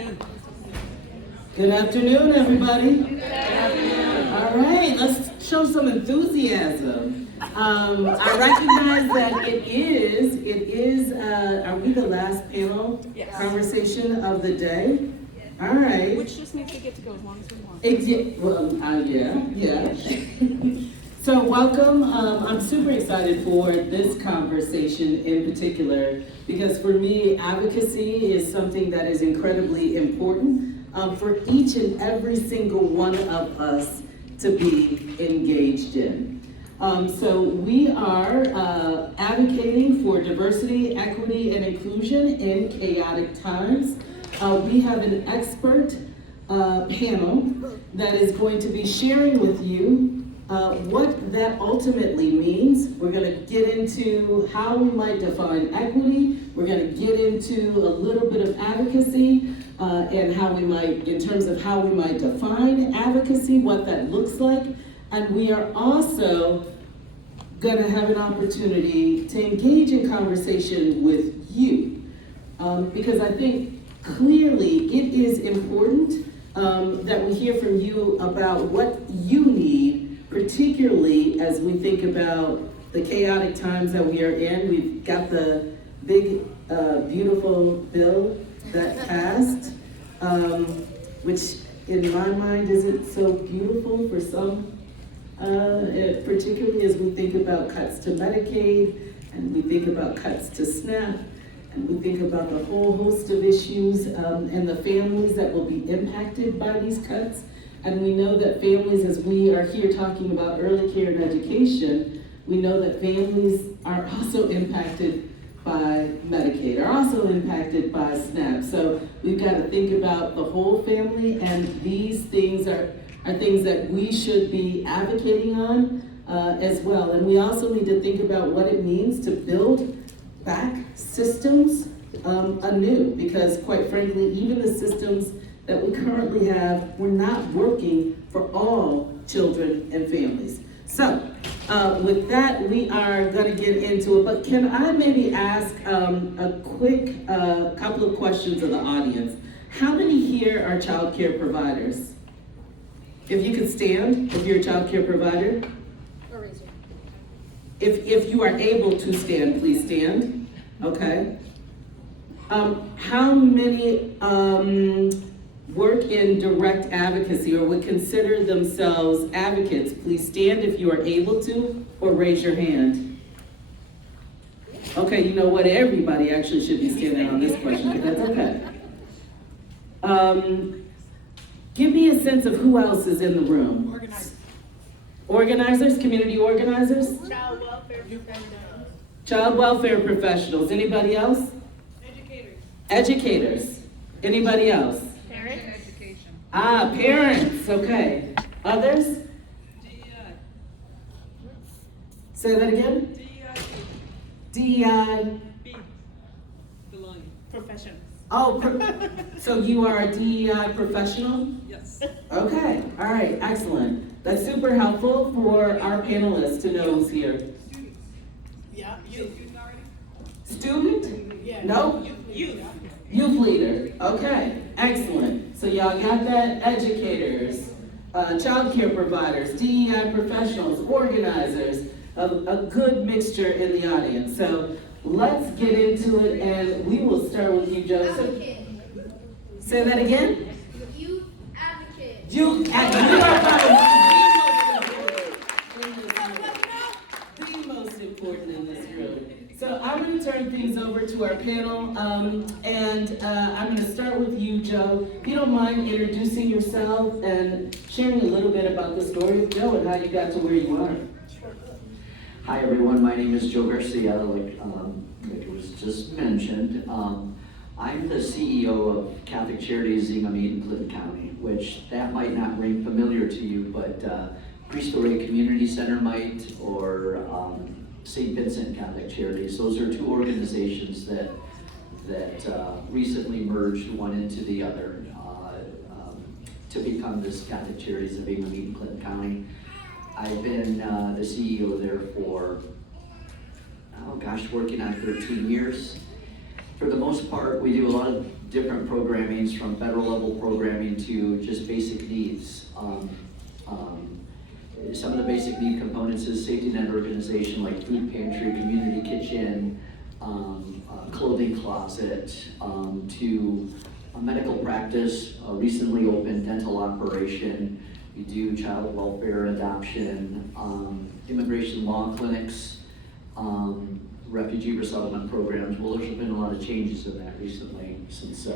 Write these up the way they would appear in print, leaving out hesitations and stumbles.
afternoon. Good afternoon, everybody. Good afternoon. All right, let's show some enthusiasm. I recognize that it is, are we the last panel conversation of the day? All right. Which just means we get to go as long as we want. Yeah. So welcome. I'm super excited for this conversation in particular because for me, advocacy is something that is incredibly important for each and every single one of us to be engaged in. So we are advocating for diversity, equity, and inclusion in chaotic times. We have an expert panel that is going to be sharing with you what that ultimately means. We're going to get into how we might define equity. We're going to get into a little bit of advocacy and how we might, in terms of how we might define advocacy, what that looks like. And we are also going to have an opportunity to engage in conversation with you. Because I think clearly it is important that we hear from you about what you need, particularly as we think about the chaotic times that we are in. We've got the big, beautiful bill that passed, which in my mind isn't so beautiful for some, particularly as we think about cuts to Medicaid, and we think about cuts to SNAP, and we think about the whole host of issues and the families that will be impacted by these cuts. And we know that families, as we are here talking about early care and education, we know that families are also impacted by Medicaid, are also impacted by SNAP. So we've got to think about the whole family, and these things are things that we should be advocating on as well. And we also need to think about what it means to build back systems anew, because quite frankly, even the systems that we currently have were not working for all children and families. So with that, we are going to get into it, but can I maybe ask a quick couple of questions of the audience? How many here are child care providers? If you could stand, if you're a child care provider. Or raise your hand. If you are able to stand, please stand. Okay. How many work in direct advocacy or would consider themselves advocates? Please stand if you are able to, or raise your hand. Okay, you know what? Everybody actually should be standing on this question, but that's okay. Give me a sense of who else is in the room. Organizers. Organizers, community organizers? Child welfare professionals. Child welfare professionals. Anybody else? Educators. Educators. Anybody else? Parents. Education. Parents. Okay. Others? DEI. Say that again? DEI. B. Belonging. Professionals. Oh, so you are a DEI professional? Yes. Okay. All right. Excellent. That's super helpful for our panelists to know who's here. Students. Yeah. Youth. Student? Yeah. No? Youth. Youth leader. Okay. Excellent. So y'all got that? Educators, child care providers, DEI professionals, organizers, a good mixture in the audience. So let's get into it, and we will start with you, Joseph. Advocate. Say that again? Youth advocate. Youth advocate. You are the most important in this room. So I'm going to turn things over to our panel, and I'm going to start with you, Joe. If you don't mind introducing yourself and sharing a little bit about the story of Joe and how you got to where you are. Hi everyone, my name is Joe Garcia, like it was just mentioned. I'm the CEO of Catholic Charities in amidst Clinton County, which that might not ring familiar to you, but Cristo Rey Community Center might, or St. Vincent Catholic Charities. Those are two organizations that recently merged one into the other to become this Catholic Charities of England in Clinton County. I've been the CEO there for, working on 13 years. For the most part, we do a lot of different programmings, from federal level programming to just basic needs. Some of the basic need components is safety net organization like food pantry, community kitchen, clothing closet, to a medical practice, a recently opened dental operation. We do child welfare, adoption, immigration law clinics, refugee resettlement programs. Well, there's been a lot of changes in that recently since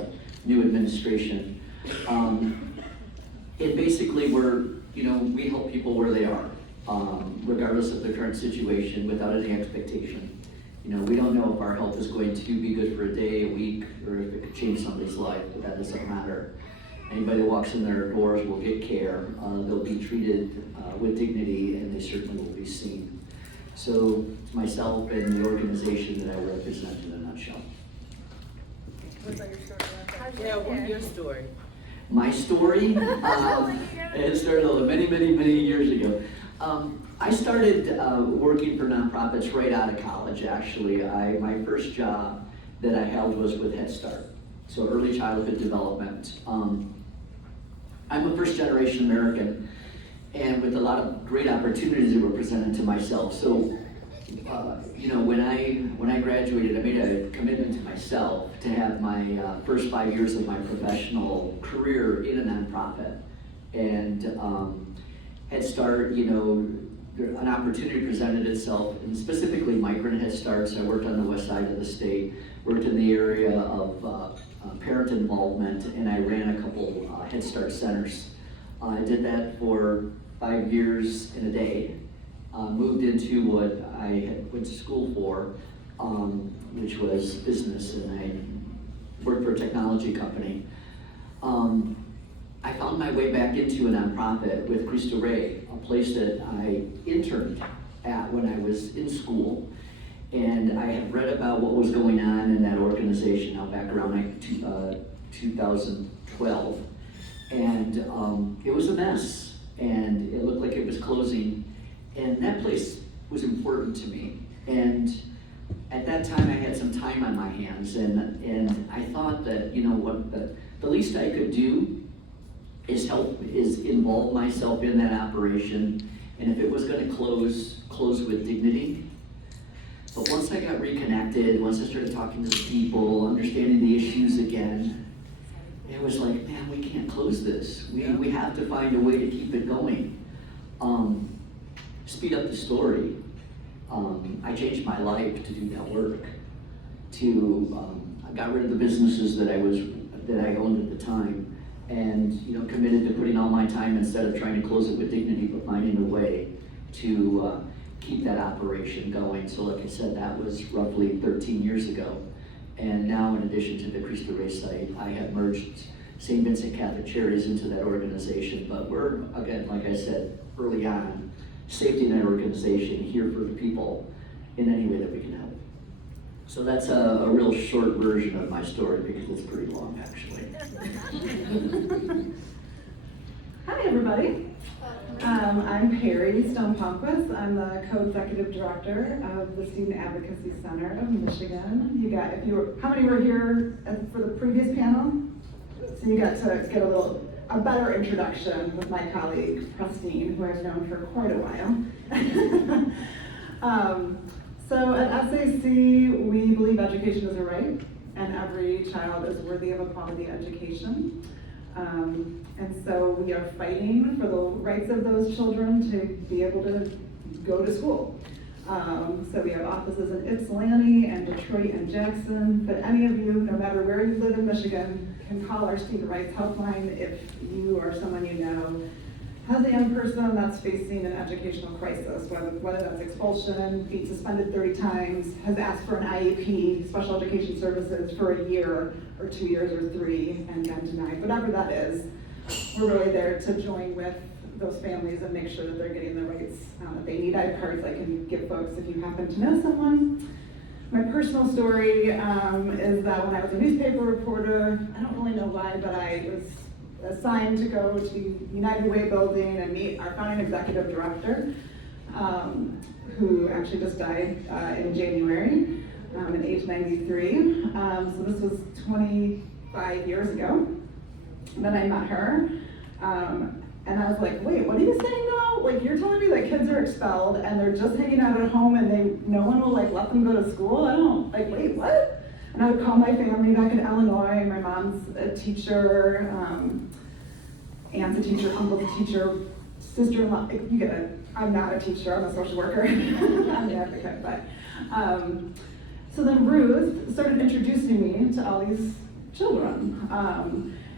new administration. And basically we help people where they are, regardless of the current situation, without any expectation. We don't know if our help is going to be good for a day, a week, or if it could change somebody's life, but that doesn't matter. Anybody that walks in their doors will get care, they'll be treated with dignity, and they certainly will be seen. So it's myself and the organization that I represent in a nutshell. What's your story? Yeah, what's your story? My story, it started many, many, many years ago. I started working for nonprofits right out of college, actually. My first job that I held was with Head Start, so early childhood development. I'm a first generation American, and with a lot of great opportunities that were presented to myself. So, when I graduated, I made a commitment to myself to have my first 5 years of my professional career in a nonprofit. And Head Start, an opportunity presented itself, and specifically migrant Head Starts. I worked on the west side of the state, worked in the area of parent involvement, and I ran a couple Head Start centers. I did that for 5 years and a day. Moved into what I went to school for, which was business, and I worked for a technology company. I found my way back into a nonprofit with Cristo Rey, a place that I interned at when I was in school. And I had read about what was going on in that organization now back around 2012. And it was a mess, and it looked like it was closing. And that place was important to me. And at that time I had some time on my hands, and I thought that, the least I could do is involve myself in that operation, and if it was going to close with dignity. But once I got reconnected, once I started talking to the people, understanding the issues again, it was like, man, we can't close this. We have to find a way to keep it going. Speed up the story. I changed my life to do that work. I got rid of the businesses that I owned at the time, and committed to putting all my time, instead of trying to close it with dignity, but finding a way to keep that operation going. So like I said, that was roughly 13 years ago. And now, in addition to the Cristo Rey site, I have merged St. Vincent Catholic Charities into that organization. But we're, again, like I said early on, safety net organization, here for the people in any way that we can help. So that's a real short version of my story, because it's pretty long, actually. Hi, everybody. I'm Perry Stone-Palmquist. I'm the co-executive director of the Student Advocacy Center of Michigan. How many were here for the previous panel? So you got to get a better introduction with my colleague, Prestine, who I've known for quite a while. So at SAC, we believe education is a right, and every child is worthy of a quality education. And so we are fighting for the rights of those children to be able to go to school. So we have offices in Ypsilanti and Detroit and Jackson, but any of you, no matter where you live in Michigan, can call our student rights helpline if you or someone you know has a young person that's facing an educational crisis, whether that's expulsion, being suspended 30 times, has asked for an IEP, special education services, for a year or 2 years or 3 and been denied. Whatever that is, we're really there to join with those families and make sure that they're getting the rights that they need. I have cards I can give folks if you happen to know someone. My personal story is that when I was a newspaper reporter, I don't really know why, but I was assigned to go to United Way building and meet our founding executive director, who actually just died in January at age 93. So this was 5 years ago. And then I met her, and I was like, wait, what are you saying now? Like, you're telling me that kids are expelled and they're just hanging out at home and no one will like let them go to school? I don't, like, wait, what? And I would call my family back in Illinois. My mom's a teacher, aunt's a teacher, uncle's a teacher, sister-in-law, you get it. I'm not a teacher, I'm a social worker. I'm the advocate, but. So then Ruth started introducing me to all these children.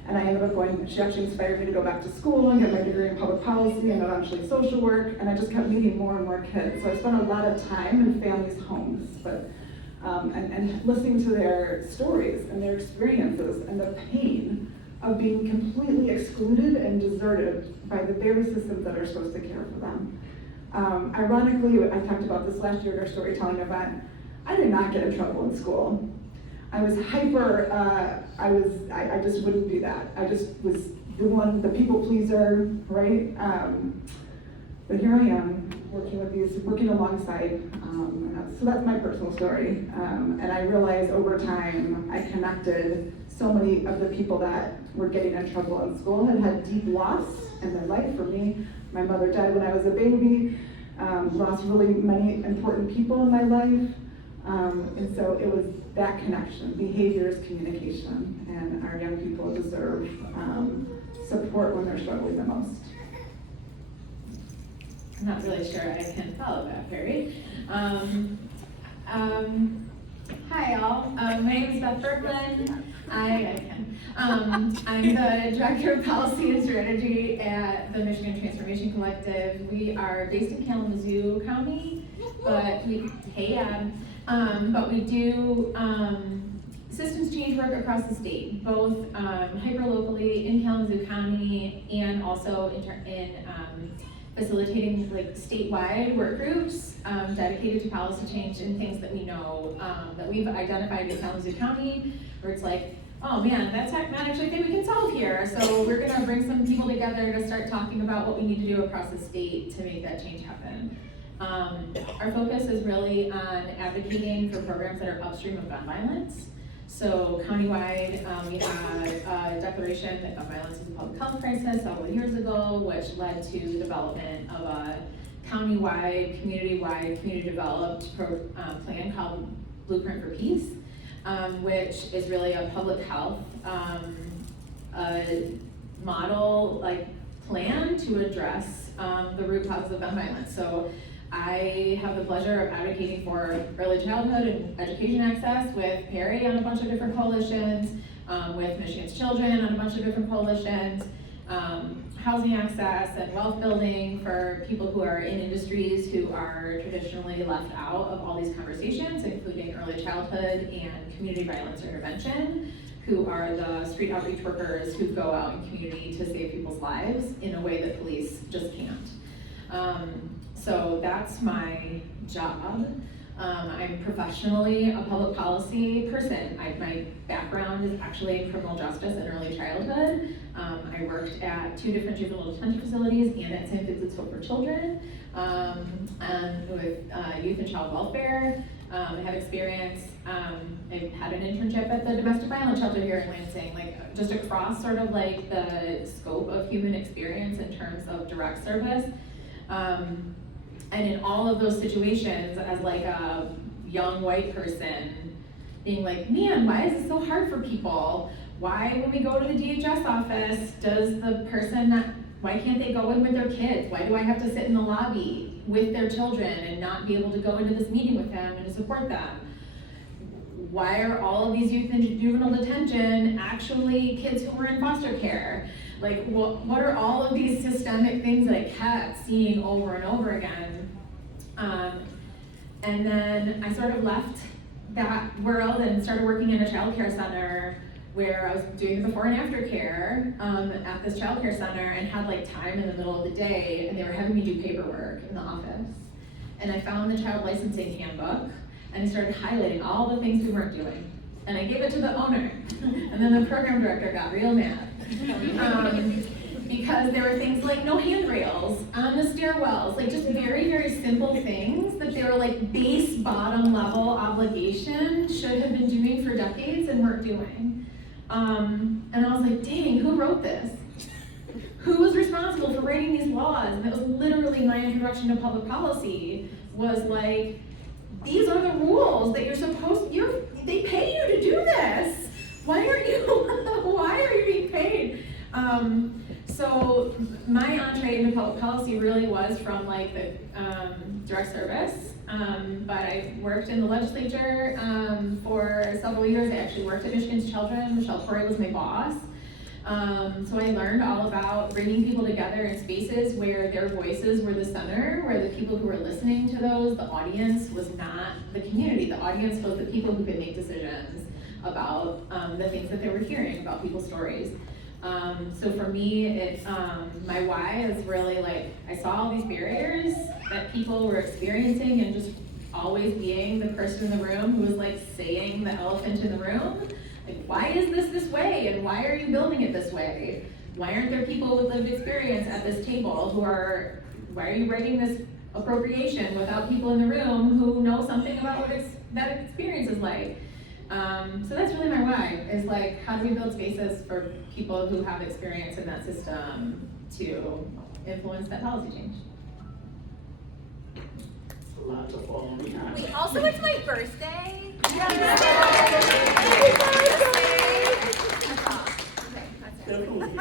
And I ended up going, she actually inspired me to go back to school and get my degree in public policy and eventually social work, and I just kept meeting more and more kids. So I spent a lot of time in families' homes, but and listening to their stories and their experiences and the pain of being completely excluded and deserted by the very systems that are supposed to care for them. Ironically, I talked about this last year at our storytelling event, I did not get in trouble in school. I was hyper, I just wouldn't do that. I just was the people pleaser, right? But here I am, working alongside, so that's my personal story. And I realized over time, I connected so many of the people that were getting in trouble in school had deep loss in their life. For me, my mother died when I was a baby, lost really many important people in my life. And so it was that connection, behaviors, communication, and our young people deserve support when they're struggling the most. I'm not really sure I can follow that, Perry. Hi all, my name is Beth Berkland. I'm the Director of Policy and Strategy at the Michigan Transformation Collective. We are based in Kalamazoo County, but we do systems change work across the state, both hyper-locally in Kalamazoo County and also in facilitating like statewide work groups dedicated to policy change and things that we know that we've identified in Kalamazoo County, where it's like, oh man, that's not actually a thing we can solve here. So we're gonna bring some people together to start talking about what we need to do across the state to make that change happen. Our focus is really on advocating for programs that are upstream of gun violence. So countywide, we had a declaration that gun violence is a public health crisis several years ago, which led to the development of a countywide, community developed plan called Blueprint for Peace, which is really a public health model like plan to address the root causes of gun violence. So I have the pleasure of advocating for early childhood and education access with Perry on a bunch of different coalitions, with Michigan's Children on a bunch of different coalitions, housing access and wealth building for people who are in industries who are traditionally left out of all these conversations, including early childhood and community violence intervention, who are the street outreach workers who go out in community to save people's lives in a way that police just can't. So that's my job. I'm professionally a public policy person. My background is actually in criminal justice and early childhood. I worked at 2 different juvenile detention facilities and at St. Vincent's Hope for Children, and with youth and child welfare. I have experience, I had an internship at the domestic violence shelter here in Lansing, like just across sort of like the scope of human experience in terms of direct service. And in all of those situations, as like a young white person, being like, man, why is it so hard for people? Why, when we go to the DHS office, does the person why can't they go in with their kids? Why do I have to sit in the lobby with their children and not be able to go into this meeting with them and to support them? Why are all of these youth in juvenile detention actually kids who were in foster care? Like, what are all of these systemic things that I kept seeing over and over again? And then I sort of left that world and started working in a childcare center where I was doing the before and after care at this childcare center and had like time in the middle of the day, and they were having me do paperwork in the office. And I found the child licensing handbook and I started highlighting all the things we weren't doing. And I gave it to the owner. And then the program director got real mad. Because there were things like no handrails on the stairwells, like just very, very simple things that they were like base bottom level obligation should have been doing for decades and weren't doing. And I was like, dang, who wrote this? Who was responsible for writing these laws? And it was literally my introduction to public policy, was like, these are the rules that they pay you to do this. Why are you being paid? So my entree into public policy really was from like the direct service, but I worked in the legislature for several years. I actually worked at Michigan's Children. Michelle Corey was my boss. So I learned all about bringing people together in spaces where their voices were the center, where the people who were listening to those, the audience was not the community. The audience was the people who could make decisions about the things that they were hearing, about people's stories. So for me, my why is really like, I saw all these barriers that people were experiencing, and just always being the person in the room who was like saying the elephant in the room. Like, why is this way? And why are you building it this way? Why aren't there people with lived experience at this table why are you writing this appropriation without people in the room who know something about what that experience is like? So that's really my why, is like, how do we build spaces for people who have experience in that system to influence that policy change? A lot to follow behind. Also, it's my birthday. Definitely.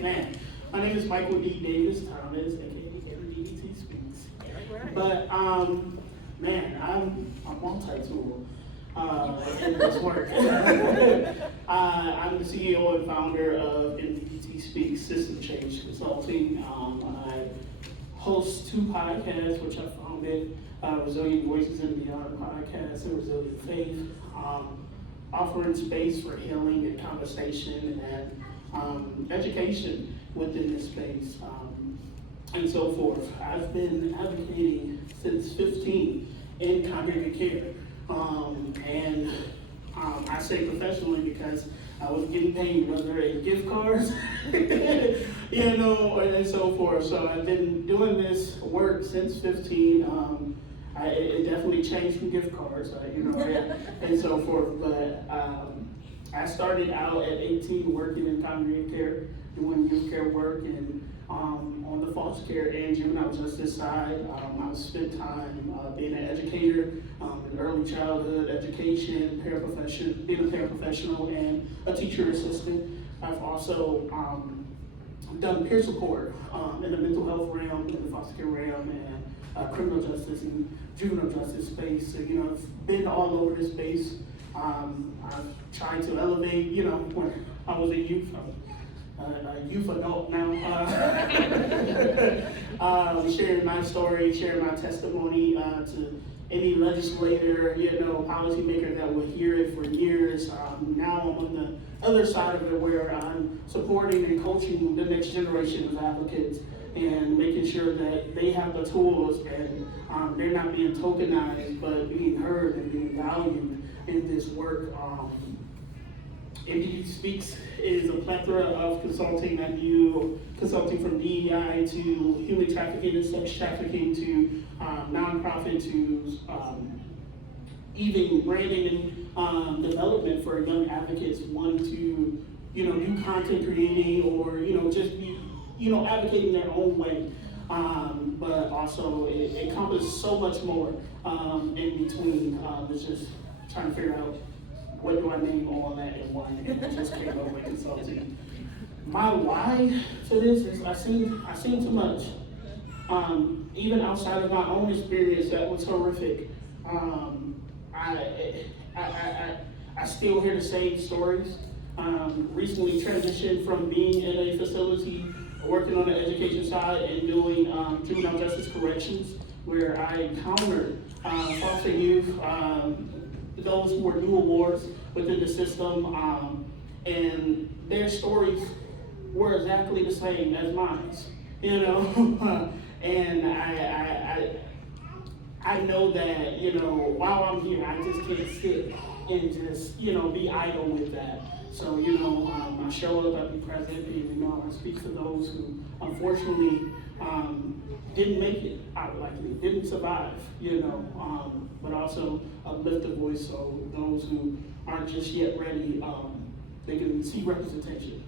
Man, my name is Michael D. Davis Thomas, aka DDT Speaks. But man, I'm a multi-tool in this work. I'm the CEO and founder of DDT Speaks System Change Consulting. I host 2 podcasts, which I founded, Resilient Voices and Beyond podcast and Resilient Faith, offering space for healing and conversation and education within this space, and so forth. I've been advocating since 15 in congregate care, and I say professionally because I was getting paid, whether in gift cards, and so forth. So I've been doing this work since 15. It definitely changed from gift cards, and so forth. But I started out at 18 working in congregate care, doing youth care work, and on the foster care and juvenile justice side, I spent time being an educator in early childhood education, being a paraprofessional, and a teacher assistant. I've also done peer support in the mental health realm, in the foster care realm, and criminal justice and juvenile justice space. So, I've been all over this space. I've tried to elevate, when I was a youth adult now, sharing my story, sharing my testimony to any legislator, policymaker that will hear it for years. Now I'm on the other side of it, where I'm supporting and coaching the next generation of advocates and making sure that they have the tools and they're not being tokenized, but being heard and being valued in this work. MDT Speaks is a plethora of consulting. I do consulting from DEI to human trafficking and sex trafficking to nonprofit to even branding and development for young advocates want to, do content creating or, just be, advocating their own way. But also it encompasses so much more in between. It's just trying to figure out what do I name all that in one, and I just came up with consulting. My why to this is I seen too much. Even outside of my own experience, that was horrific. I still hear the same stories. Recently transitioned from being in a facility, working on the education side and doing juvenile justice corrections, where I encountered foster youth, those who were dual wards within the system, and their stories were exactly the same as mine, and I know that, while I'm here, I just can't sit and just, be idle with that. So, I show up, I be present, and, I speak to those who, unfortunately, didn't make it out likely, didn't survive, but also uplift the voice so those who aren't just yet ready, they can see representation.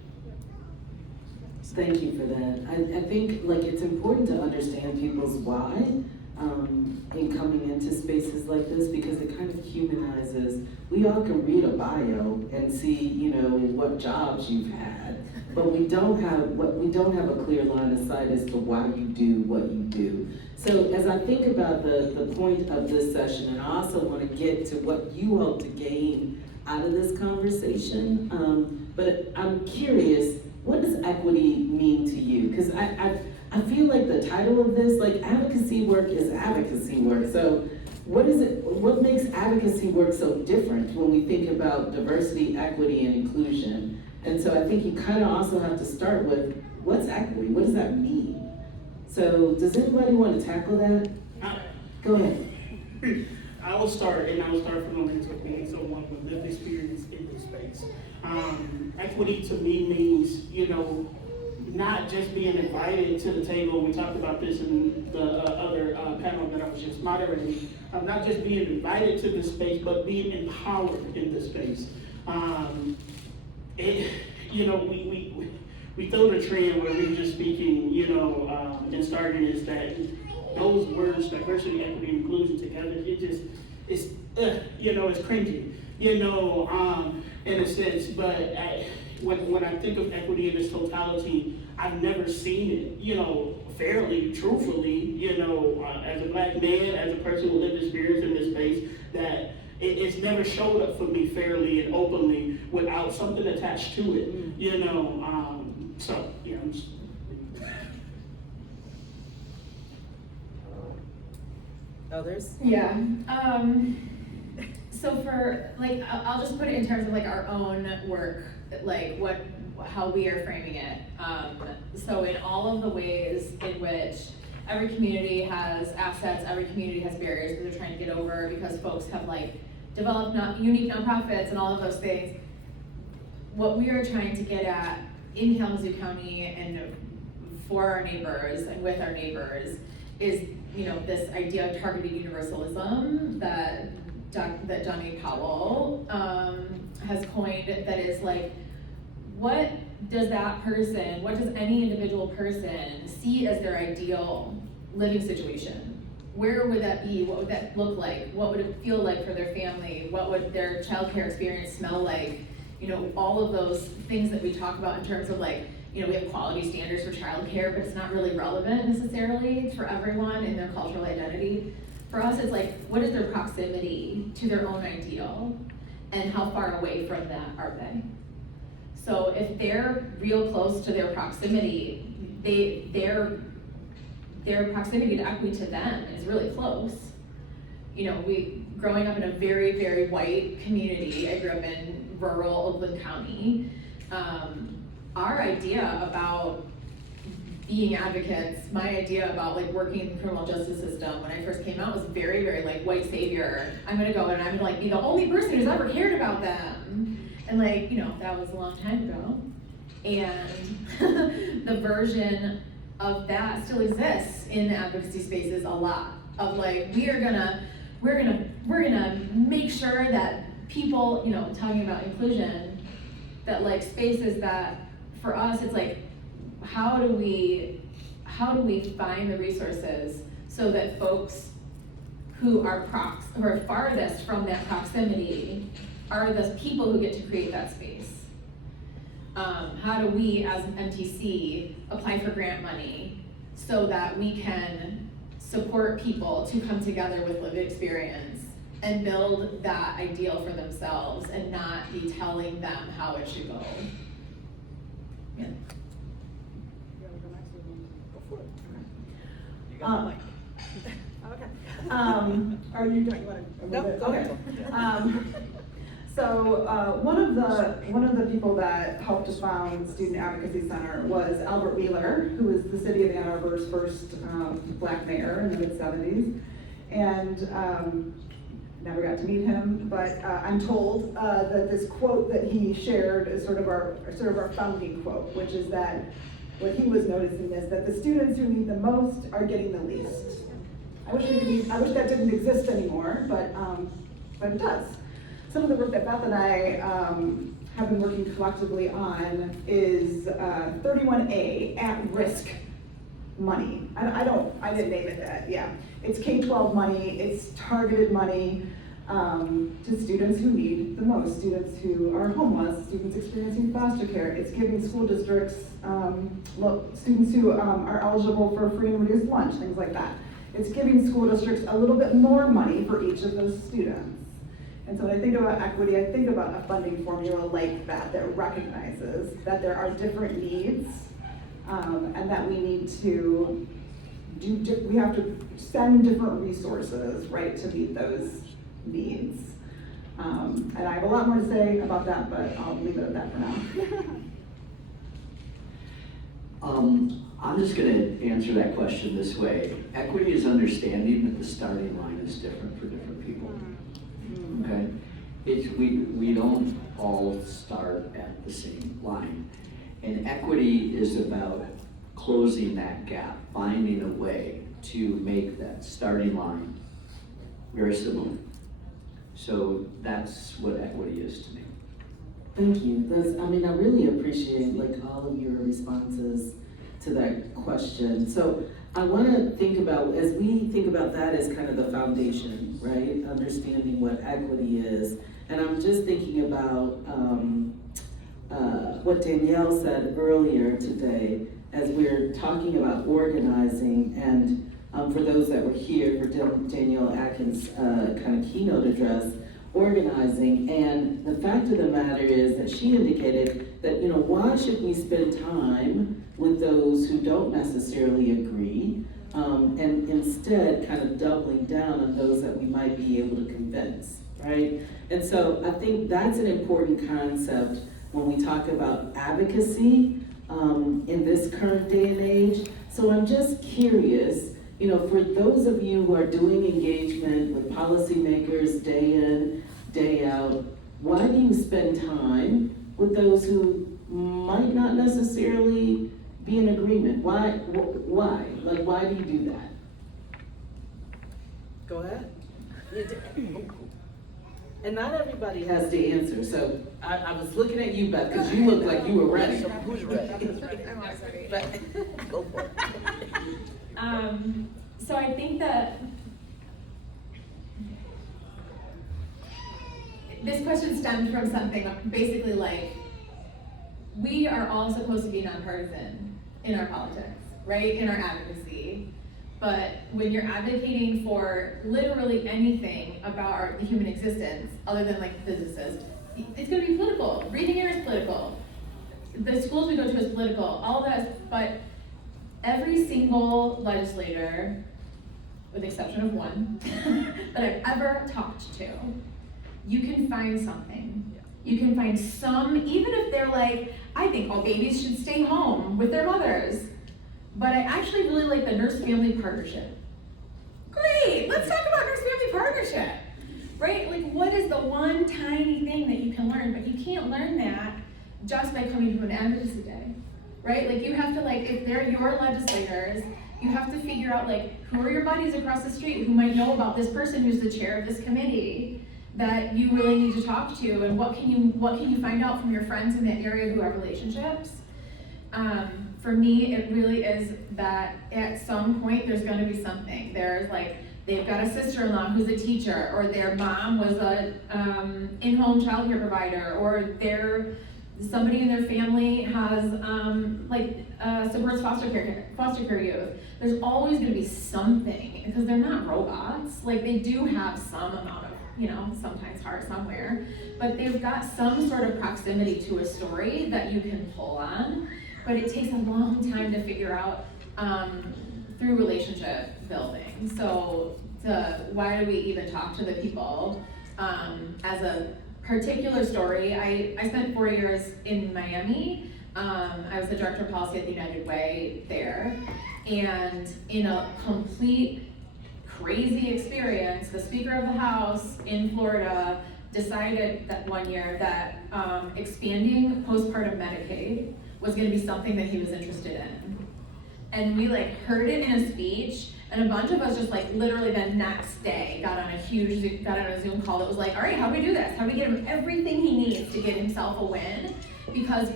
Thank you for that. I think like it's important to understand people's why in coming into spaces like this, because it kind of humanizes. We all can read a bio and see, what jobs you've had, but we don't have a clear line of sight as to why you do what you do. So as I think about the point of this session, and I also want to get to what you hope to gain out of this conversation, but I'm curious, what does equity mean to you? Because I feel like the title of this, like advocacy work is advocacy work. So what makes advocacy work so different when we think about diversity, equity, and inclusion? And so I think you kind of also have to start with, what's equity? What does that mean? So does anybody want to tackle that? Go ahead. I will start from the lens of being someone with lived experience in this space. Equity to me means, not just being invited to the table. We talked about this in the other panel that I was just moderating. Not just being invited to this space, but being empowered in this space. We throw the trend where we're just speaking, and starting is that those words, diversity, equity, and inclusion together, it's cringy, in a sense. But when I think of equity in its totality, I've never seen it, fairly, truthfully, as a Black man, as a person with lived experience in this space, that it's never showed up for me fairly and openly without something attached to it, I'm just, Others? Yeah. So for I'll just put it in terms of our own work, how we are framing it. So in all of the ways in which every community has assets, every community has barriers that they're trying to get over because folks have developed unique nonprofits and all of those things. What we are trying to get at in Kalamazoo County and for our neighbors and with our neighbors is, this idea of targeted universalism that Johnny Powell has coined, that is what does any individual person see as their ideal living situation? Where would that be? What would that look like? What would it feel like for their family? What would their childcare experience smell like? All of those things that we talk about in terms of we have quality standards for childcare, but it's not really relevant necessarily for everyone in their cultural identity. For us, it's what is their proximity to their own ideal, and how far away from that are they? So if they're real close to their proximity, their proximity to equity to them is really close. Growing up in a very, very white community, I grew up in rural Oakland County. Our idea about being advocates, my idea about working in the criminal justice system when I first came out was very, very white savior. I'm gonna go and I'm gonna be the only person who's ever cared about them. And that was a long time ago. And the version of that still exists in the advocacy spaces a lot. Of we're gonna make sure that people, talking about inclusion, that spaces that for us it's how do we find the resources so that folks who are farthest from that proximity are the people who get to create that space? How do we as an MTC apply for grant money so that we can support people to come together with lived experience and build that ideal for themselves and not be telling them how it should go? Yeah. Okay. Are you doing? No, go ahead. So one of the people that helped us found Student Advocacy Center was Albert Wheeler, who was the city of Ann Arbor's first Black mayor in the mid-70s, and never got to meet him. But I'm told that this quote that he shared is sort of our founding quote, which is that what he was noticing is that the students who need the most are getting the least. I wish that didn't exist anymore, but it does. Some of the work that Beth and I have been working collectively on is 31A, at-risk money. I didn't name it that, yeah. It's K-12 money, it's targeted money to students who need the most, students who are homeless, students experiencing foster care. It's giving school districts, students who are eligible for free and reduced lunch, things like that. It's giving school districts a little bit more money for each of those students. And so when I think about equity, I think about a funding formula like that recognizes that there are different needs, and that we need to we have to send different resources, right, to meet those needs. And I have a lot more to say about that, but I'll leave it at that for now. I'm just gonna answer that question this way. Equity is understanding that the starting line is different for different people. Okay? We don't all start at the same line. And equity is about closing that gap, finding a way to make that starting line very similar. So that's what equity is to me. Thank you. I really appreciate all of your responses to that question. So I want to think about, as we think about that as kind of the foundation, right? Understanding what equity is. And I'm just thinking about what Danielle said earlier today as we're talking about organizing, and for those that were here for Danielle Atkins' kind of keynote address, organizing. And the fact of the matter is that she indicated that, why should we spend time with those who don't necessarily agree, and instead kind of doubling down on those that we might be able to convince, right? And so I think that's an important concept when we talk about advocacy in this current day and age. So I'm just curious, for those of you who are doing engagement with policymakers day in, day out, why do you spend time with those who might not necessarily be in agreement? Why? Why do you do that? Go ahead. And not everybody has to answer, so I was looking at you, Beth, because you look like you were ready. Who's ready? I'm always ready. Go for it. So I think that this question stemmed from something basically like, we are all supposed to be nonpartisan in our politics, right? In our advocacy. But when you're advocating for literally anything about the human existence, other than businesses, it's gonna be political. Breathing air is political. The schools we go to is political, all that is, but every single legislator, with the exception of one, that I've ever talked to, you can find something. You can find some, even if they're like, I think all babies should stay home with their mothers. But I actually really like the nurse-family partnership. Great, let's talk about nurse-family partnership, right? What is the one tiny thing that you can learn? But you can't learn that just by coming to an advocacy day, right? You have to, if they're your legislators, you have to figure out, who are your buddies across the street who might know about this person who's the chair of this committee that you really need to talk to, and what can you find out from your friends in that area who have relationships? For me, it really is that at some point there's going to be something. There's they've got a sister-in-law who's a teacher, or their mom was a in-home childcare provider, or somebody in their family has supports foster care youth. There's always going to be something, because they're not robots. They do have some amount of, sometimes heart somewhere, but they've got some sort of proximity to a story that you can pull on. But it takes a long time to figure out through relationship building. So why do we even talk to the people? As a particular story, I spent 4 years in Miami. I was the director of policy at the United Way there. And in a complete crazy experience, the Speaker of the House in Florida decided that one year that expanding postpartum Medicaid was gonna be something that he was interested in. And we like heard it in a speech, and a bunch of us just like literally the next day got on a Zoom call that was like, all right, how do we do this? How do we get him everything he needs to get himself a win? Because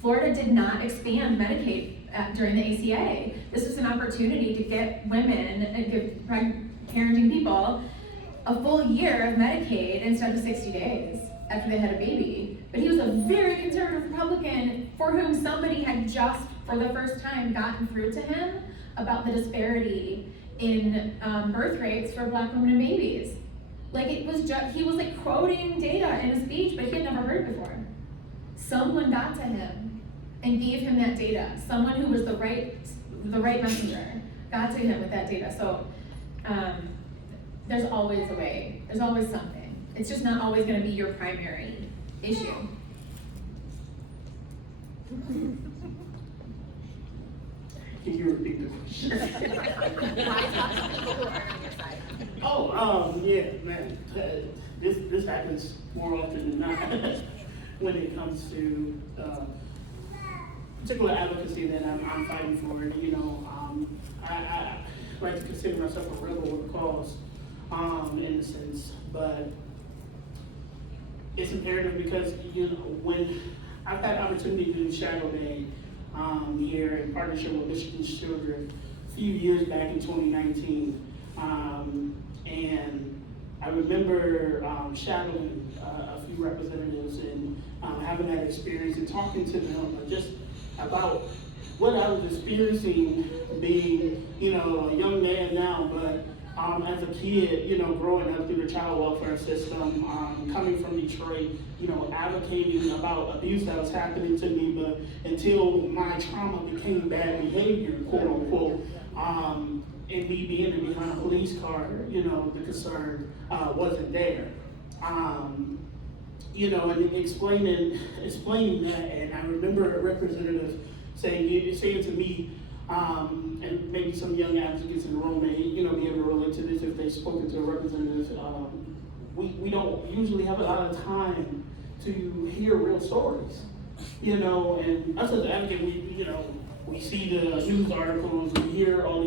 Florida did not expand Medicaid during the ACA. This was an opportunity to get women and give parenting people a full year of Medicaid instead of 60 days after they had a baby. But he was a very conservative Republican for whom somebody had just, for the first time, gotten through to him about the disparity in birth rates for Black women and babies. Like it was just, he was like quoting data in a speech, but he had never heard it before. Someone got to him and gave him that data. Someone who was the right messenger got to him with that data. So there's always a way. There's always something. It's just not always going to be your primary issue. Can you repeat the question? Why talk to people who aren't on your side? Oh, yeah, man. This happens more often than not when it comes to particular advocacy that I'm fighting for. You know, I like to consider myself a rebel with a cause, in a sense, but it's imperative because, you know, when I've had opportunity to do Shadow Day here in partnership with Michigan's Children a few years back in 2019, and I remember shadowing a few representatives and having that experience and talking to them just about what I was experiencing being, you know, a young man now, but as a kid, you know, growing up through the child welfare system, coming from Detroit, you know, advocating about abuse that was happening to me, but until my trauma became bad behavior, quote unquote, and me being behind a police car, you know, the concern wasn't there. You know, and explaining that, and I remember a representative saying to me, and maybe some young advocates in the room may, you know, be able to relate to this if they've spoken to a representative. We don't usually have a lot of time to hear real stories, you know, and us as advocates, we see the news articles, we hear all